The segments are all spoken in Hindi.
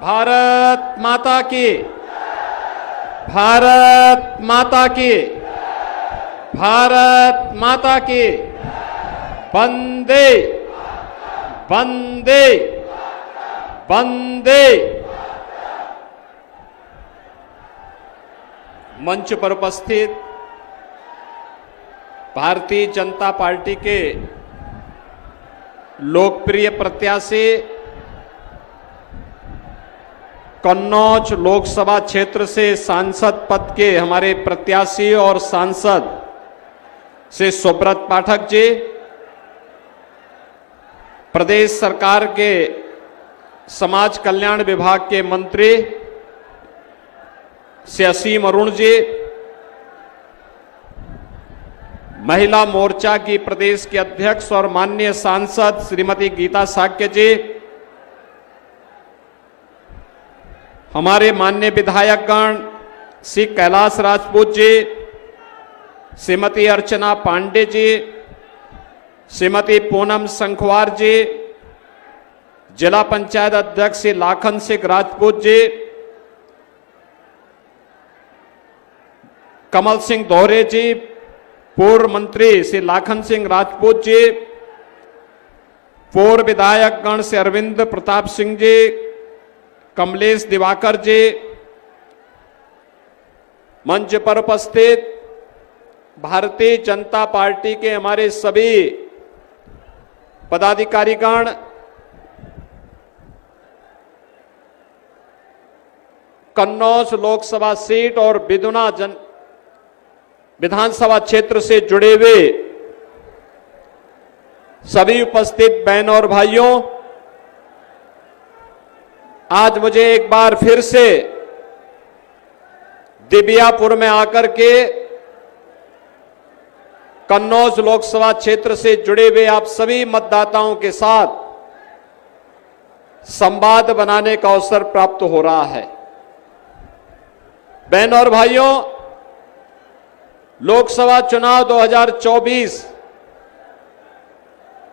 भारत माता की, भारत माता की, भारत माता की। वंदे वंदे वंदे। मंच पर उपस्थित भारतीय जनता पार्टी के लोकप्रिय प्रत्याशी, कन्नौज लोकसभा क्षेत्र से सांसद पद के हमारे प्रत्याशी और सांसद श्री सुब्रत पाठक जी, प्रदेश सरकार के समाज कल्याण विभाग के मंत्री श्री असीम अरुण जी, महिला मोर्चा की प्रदेश के अध्यक्ष और माननीय सांसद श्रीमती गीता साक्य जी, हमारे माननीय विधायकगण श्री कैलाश राजपूत जी, श्रीमती अर्चना पांडे जी, श्रीमती पूनम संखवार जी, जिला पंचायत अध्यक्ष श्री लाखन सिंह राजपूत जी, कमल सिंह दोहरे जी, पूर्व मंत्री श्री लाखन सिंह राजपूत जी, पूर्व विधायकगण श्री अरविंद प्रताप सिंह जी, कमलेश दिवाकर जी, मंच पर उपस्थित भारतीय जनता पार्टी के हमारे सभी पदाधिकारीगण, कन्नौज लोकसभा सीट और बिदुना विधानसभा क्षेत्र से जुड़े हुए सभी उपस्थित बहनों और भाइयों, आज मुझे एक बार फिर से दिबियापुर में आकर के कन्नौज लोकसभा क्षेत्र से जुड़े हुए आप सभी मतदाताओं के साथ संवाद बनाने का अवसर प्राप्त हो रहा है। बहनों और भाइयों, लोकसभा चुनाव 2024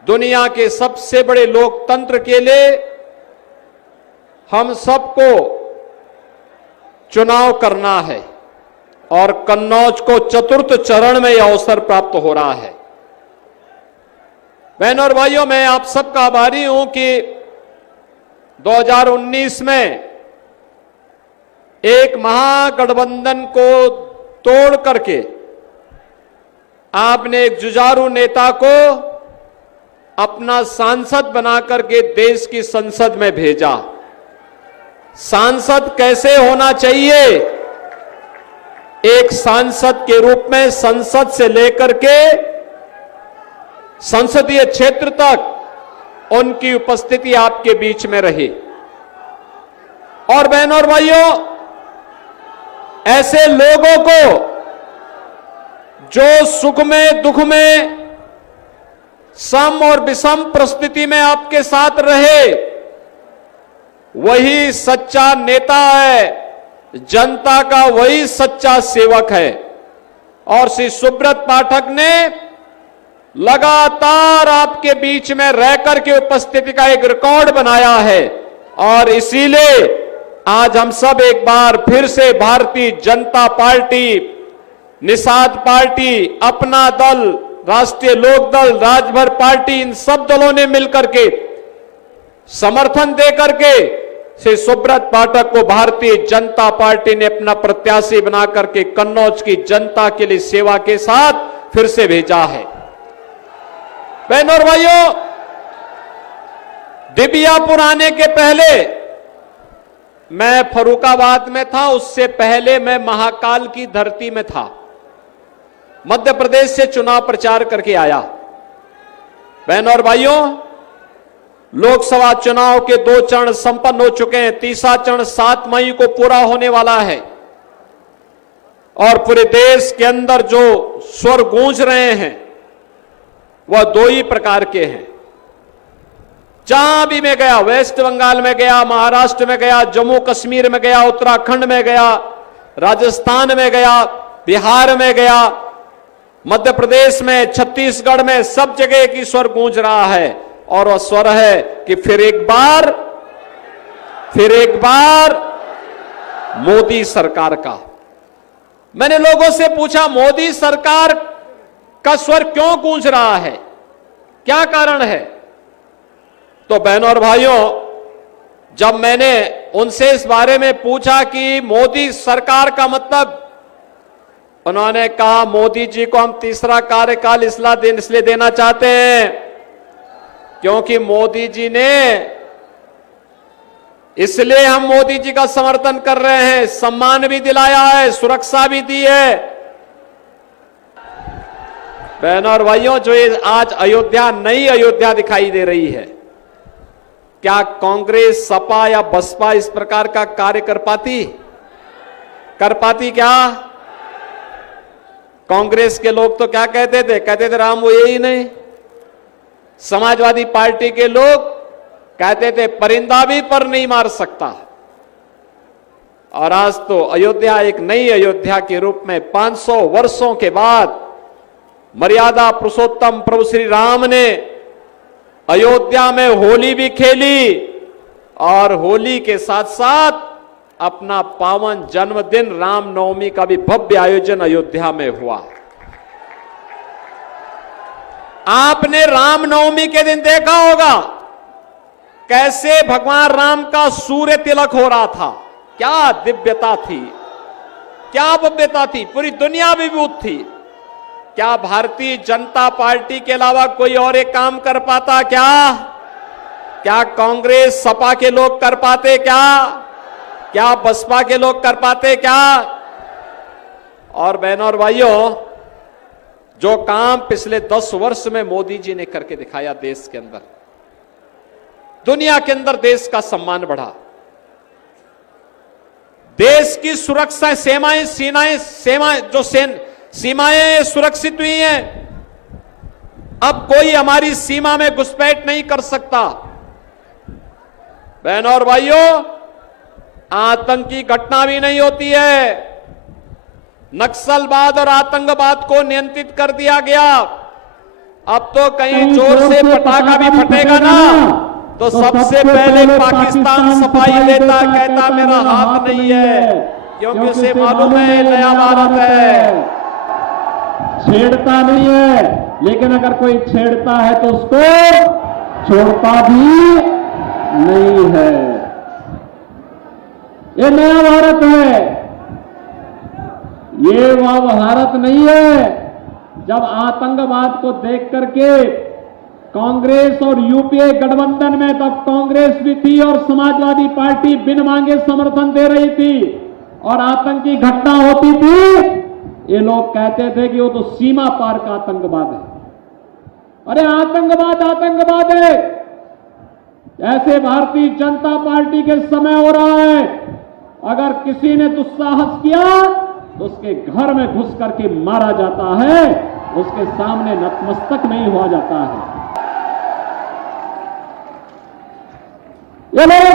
दुनिया के सबसे बड़े लोकतंत्र के लिए हम सबको चुनाव करना है और कन्नौज को चतुर्थ चरण में यह अवसर प्राप्त हो रहा है। बहनों और भाइयों, मैं आप सबका आभारी हूं कि 2019 में एक महागठबंधन को तोड़ करके आपने एक जुझारू नेता को अपना सांसद बनाकर के देश की संसद में भेजा। सांसद कैसे होना चाहिए? एक सांसद के रूप में संसद से लेकर के संसदीय क्षेत्र तक उनकी उपस्थिति आपके बीच में रही। और बहनों और भाइयों, ऐसे लोगों को जो सुख में दुख में सम और विषम परिस्थिति में आपके साथ रहे, वही सच्चा नेता है, जनता का वही सच्चा सेवक है। और श्री सुब्रत पाठक ने लगातार आपके बीच में रहकर के उपस्थिति का एक रिकॉर्ड बनाया है और इसीलिए आज हम सब एक बार फिर से भारतीय जनता पार्टी, निषाद पार्टी, अपना दल, राष्ट्रीय लोकदल, राजभर पार्टी, इन सब दलों ने मिलकर के समर्थन देकर के श्री सुब्रत पाठक को भारतीय जनता पार्टी ने अपना प्रत्याशी बनाकर के कन्नौज की जनता के लिए सेवा के साथ फिर से भेजा है। बहनों और भाइयों, दिबियापुर आने के पहले मैं फर्रुखाबाद में था, उससे पहले मैं महाकाल की धरती में था, मध्य प्रदेश से चुनाव प्रचार करके आया। बहनों और भाइयों, लोकसभा चुनाव के 2 चरण संपन्न हो चुके हैं। तीसरा चरण 7 मई को पूरा होने वाला है और पूरे देश के अंदर जो स्वर गूंज रहे हैं वह 2 ही प्रकार के हैं। जहां भी मैं गया, वेस्ट बंगाल में गया, महाराष्ट्र में गया, जम्मू कश्मीर में गया, उत्तराखंड में गया, राजस्थान में गया, बिहार में गया, मध्य प्रदेश में, छत्तीसगढ़ में, सब जगह की स्वर गूंज रहा है और वह स्वर है कि फिर एक बार फिर एक बार मोदी सरकार का। मैंने लोगों से पूछा, मोदी सरकार का स्वर क्यों गूंज रहा है, क्या कारण है? तो बहनों और भाइयों, जब मैंने उनसे इस बारे में पूछा कि मोदी सरकार का मतलब, उन्होंने कहा मोदी जी को हम तीसरा कार्यकाल इसलिए देना चाहते हैं क्योंकि मोदी जी ने, इसलिए हम मोदी जी का समर्थन कर रहे हैं, सम्मान भी दिलाया है, सुरक्षा भी दी है। बहनों और भाइयों, जो ये आज अयोध्या, नई अयोध्या दिखाई दे रही है, क्या कांग्रेस, सपा या बसपा इस प्रकार का कार्य कर पाती क्या? कांग्रेस के लोग तो क्या कहते थे राम वो यही नहीं। समाजवादी पार्टी के लोग कहते थे परिंदा भी पर नहीं मार सकता। और आज तो अयोध्या एक नई अयोध्या के रूप में 500 वर्षों के बाद मर्यादा पुरुषोत्तम प्रभु श्री राम ने अयोध्या में होली भी खेली और होली के साथ साथ अपना पावन जन्मदिन रामनवमी का भी भव्य आयोजन अयोध्या में हुआ। आपने रामनवमी के दिन देखा होगा कैसे भगवान राम का सूर्य तिलक हो रहा था। क्या दिव्यता थी, क्या भव्यता थी, पूरी दुनिया विभूत थी। क्या भारतीय जनता पार्टी के अलावा कोई और एक काम कर पाता क्या कांग्रेस, सपा के लोग कर पाते क्या बसपा के लोग कर पाते क्या? और बहनों और भाइयों, जो काम पिछले 10 वर्ष में मोदी जी ने करके दिखाया, देश के अंदर, दुनिया के अंदर देश का सम्मान बढ़ा, देश की सुरक्षा, सीमाएं सुरक्षित हुई हैं। अब कोई हमारी सीमा में घुसपैठ नहीं कर सकता। बहनों और भाइयों, आतंकी घटना भी नहीं होती है। नक्सलवाद और आतंकवाद को नियंत्रित कर दिया गया। अब तो कहीं जोर से पटाखा भी फटेगा ना तो सबसे पहले पाकिस्तान सफाई देता, कहता मेरा हाथ नहीं है, क्योंकि उसे मालूम है नया भारत है। छेड़ता नहीं है, लेकिन अगर कोई छेड़ता है तो उसको छोड़ता भी नहीं है। ये नया भारत है, ये वह भारत नहीं है जब आतंकवाद को देख करके कांग्रेस और यूपीए गठबंधन में, तब कांग्रेस भी थी और समाजवादी पार्टी बिन मांगे समर्थन दे रही थी और आतंकी घटना होती थी, ये लोग कहते थे कि वो तो सीमा पार का आतंकवाद है। अरे आतंकवाद है। ऐसे भारतीय जनता पार्टी के समय हो रहा है, अगर किसी ने दुस्साहस किया तो उसके घर में घुस करके मारा जाता है, उसके सामने नतमस्तक नहीं हुआ जाता है। ये लोग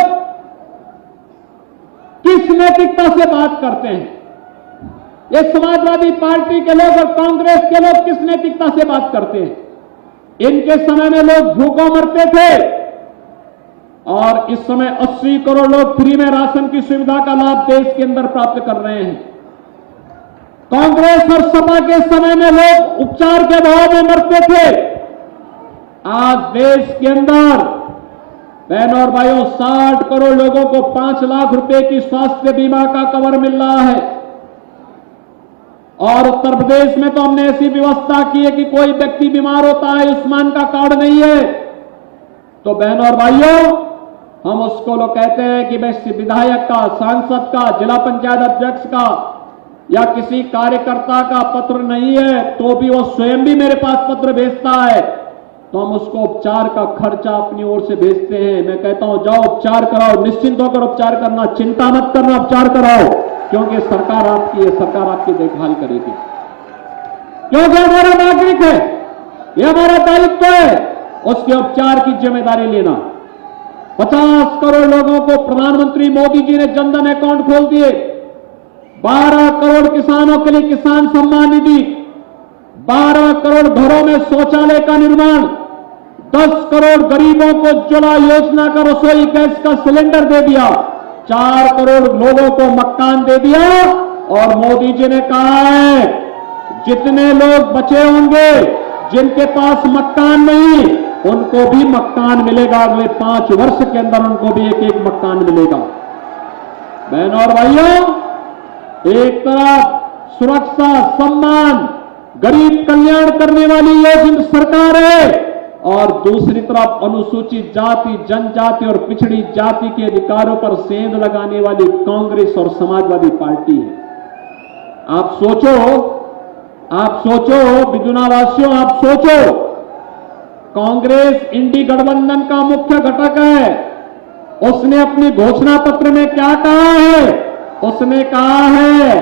किस नैतिकता से बात करते हैं? ये समाजवादी पार्टी के लोग और कांग्रेस के लोग किस नैतिकता से बात करते हैं? इनके समय में लोग भूखों मरते थे और इस समय 80 करोड़ लोग फ्री में राशन की सुविधा का लाभ देश के अंदर प्राप्त कर रहे हैं। कांग्रेस और सपा के समय में लोग उपचार के अभाव में मरते थे। आज देश के अंदर बहनों और भाइयों 60 करोड़ लोगों को 5 लाख रुपए की स्वास्थ्य बीमा का कवर मिल रहा है। और उत्तर प्रदेश में तो हमने ऐसी व्यवस्था की है कि कोई व्यक्ति बीमार होता है, आयुष्मान का कार्ड नहीं है, तो बहनों और भाइयों, हम उसको लोग कहते हैं कि भाई विधायक का, सांसद का, जिला पंचायत अध्यक्ष का या किसी कार्यकर्ता का पत्र नहीं है तो भी वो स्वयं भी मेरे पास पत्र भेजता है, तो हम उसको उपचार का खर्चा अपनी ओर से भेजते हैं। मैं कहता हूं जाओ उपचार कराओ, निश्चिंत होकर उपचार करना, चिंता मत करना, उपचार कराओ, क्योंकि सरकार आपकी है, सरकार आपकी देखभाल करेगी, क्योंकि हमारा नागरिक है, यह हमारा दायित्व है उसके उपचार की जिम्मेदारी लेना। 50 करोड़ लोगों को प्रधानमंत्री मोदी जी ने जनधन अकाउंट खोल दिए। 12 करोड़ किसानों के लिए किसान सम्मान निधि, 12 करोड़ घरों में शौचालय का निर्माण, 10 करोड़ गरीबों को उज्ज्वला योजना का रसोई गैस का सिलेंडर दे दिया, 4 करोड़ लोगों को मकान दे दिया। और मोदी जी ने कहा है जितने लोग बचे होंगे जिनके पास मकान नहीं, उनको भी मकान मिलेगा। अगले 5 वर्ष के अंदर उनको भी एक एक मकान मिलेगा। बहनों और भाइयों, एक तरफ सुरक्षा, सम्मान, गरीब कल्याण करने वाली योजना सरकार है, और दूसरी तरफ अनुसूचित जाति, जनजाति और पिछड़ी जाति के अधिकारों पर सेंध लगाने वाली कांग्रेस और समाजवादी पार्टी है। आप सोचो बिजुनावासियों, आप सोचो, कांग्रेस इंडी गठबंधन का मुख्य घटक है। उसने अपनी घोषणा पत्र में क्या कहा है? उसने कहा है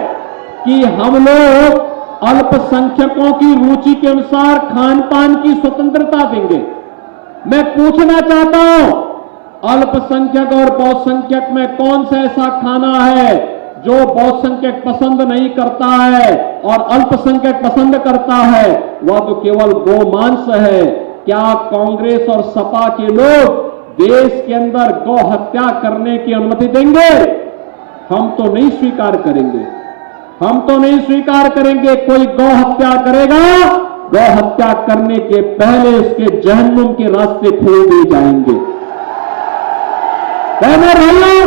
कि हम लोग अल्पसंख्यकों की रुचि के अनुसार खान पान की स्वतंत्रता देंगे। मैं पूछना चाहता हूं, अल्पसंख्यक और बहुसंख्यक में कौन सा ऐसा खाना है जो बहुसंख्यक पसंद नहीं करता है और अल्पसंख्यक पसंद करता है? वह तो केवल गोमांस है। क्या कांग्रेस और सपा के लोग देश के अंदर गौ हत्या करने की अनुमति देंगे? हम तो नहीं स्वीकार करेंगे, हम तो नहीं स्वीकार करेंगे। कोई गौ हत्या करेगा, गौ हत्या करने के पहले उसके जहन्नुम के रास्ते खोल दिए जाएंगे। भाइयों,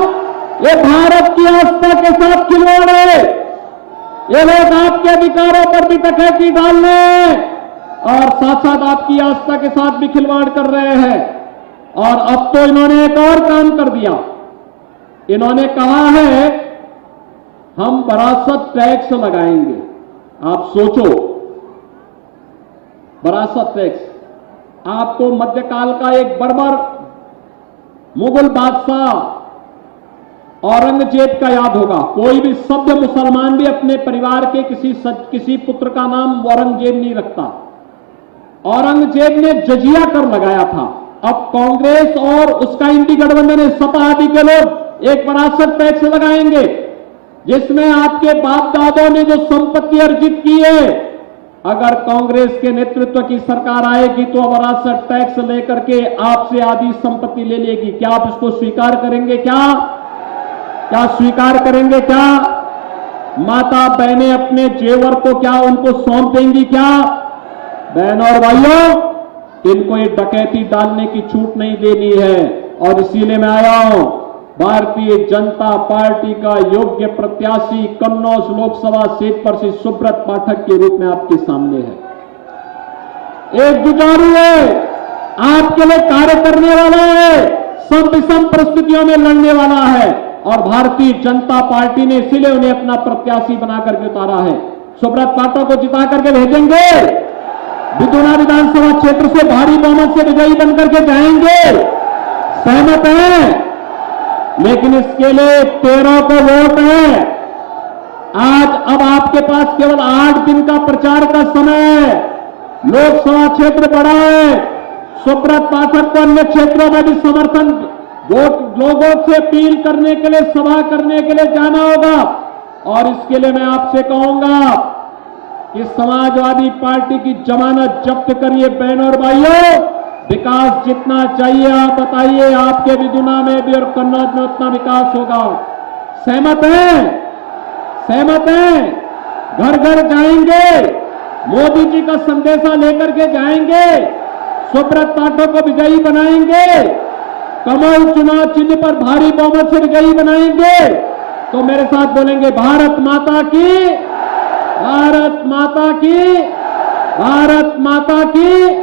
ये भारत की आस्था के साथ खिलवाड़ है। ये लोग आपके अधिकारों पर भी डकैती डाल रहे हैं और साथ साथ आपकी आस्था के साथ भी खिलवाड़ कर रहे हैं। और अब तो इन्होंने एक और काम कर दिया। इन्होंने कहा है हम विरासत टैक्स लगाएंगे। आप सोचो, विरासत टैक्स। आपको मध्यकाल का एक बर्बर मुगल बादशाह औरंगजेब का याद होगा। कोई भी सभ्य मुसलमान भी अपने परिवार के किसी पुत्र का नाम औरंगजेब नहीं रखता। औरंगजेब ने जजिया कर लगाया था। अब कांग्रेस और उसका इंडी गठबंधन, सपा आदि के लोग एक विरासत टैक्स लगाएंगे जिसमें आपके बाप दादों ने जो संपत्ति अर्जित की है, अगर कांग्रेस के नेतृत्व की सरकार आएगी तो विरासत टैक्स लेकर के आपसे आधी संपत्ति ले लेगी। क्या आप इसको स्वीकार करेंगे? क्या स्वीकार करेंगे? क्या माता बहनें अपने जेवर को क्या उनको सौंप देंगी? क्या बहनों और भाइयों, इनको ये डकैती डालने की छूट नहीं देनी है। और इसीलिए मैं आया हूं, भारतीय जनता पार्टी का योग्य प्रत्याशी कन्नौज लोकसभा सीट पर से सुब्रत पाठक के रूप में आपके सामने है। एक जुझारू है, आपके लिए कार्य करने वाला है, सब विषम परिस्थितियों में लड़ने वाला है। और भारतीय जनता पार्टी ने इसीलिए उन्हें अपना प्रत्याशी बनाकर के उतारा है। सुब्रत पाठक को जिता करके भेजेंगे, बिदुना विधानसभा क्षेत्र से भारी बहुमत से विजयी बनकर के जाएंगे। सहमत हैं? लेकिन इसके लिए 13 को वोट है। अब आपके पास केवल 8 दिन का प्रचार का समय है। लोकसभा क्षेत्र बड़ा है। सुब्रत पाठक को अन्य क्षेत्रों में भी समर्थन वोट लोगों से अपील करने के लिए, सभा करने के लिए जाना होगा। और इसके लिए मैं आपसे कहूंगा कि समाजवादी पार्टी की जमानत जब्त करिए। बहनों और भाइयों, विकास जितना चाहिए आप बताइए, आपके बिदुना में भी और कन्नौज में उतना विकास होगा। सहमत हैं? सहमत हैं? घर घर जाएंगे, मोदी जी का संदेशा लेकर के जाएंगे, सुब्रत पाठक को विजयी बनाएंगे, कमल चुनाव चिन्ह पर भारी बहुमत से विजयी बनाएंगे। तो मेरे साथ बोलेंगे भारत माता की, भारत माता की, भारत माता की।